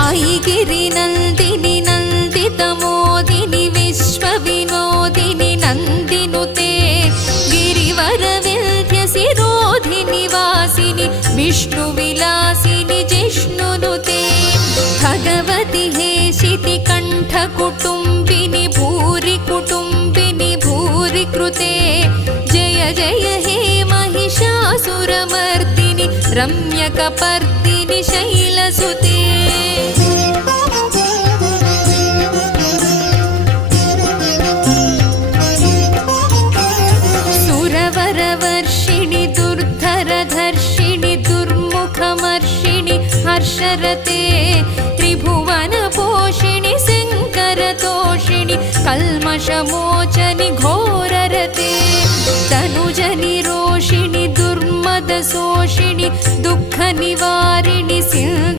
ऐगिरिनन्दिनि नन्दितमोदिनि विश्वविनोदिनि नन्दिनुते गिरिवरविन्ध्यसिरोधिनि वासिनि विष्णुविलासिनि जिष्णुनुते भगवति हेशिति कण्ठकुटुम्बिनि भूरि कुटुम्बिनि भूरि कृते जय जय हे महिषासुरमर्दिनि रम्यकपर्दिनि शैलसुते सुरवरवर्षिणि दुर्धरधर्षिणि दुर्मुखमर्षिणि हर्षरते त्रिभुवनपोषिणि शङ्करतोषिणि कल्मषमोचनि घोररते तनुजनि रोषिणि दुर्मदशोषिणि दुःखनिवारिणि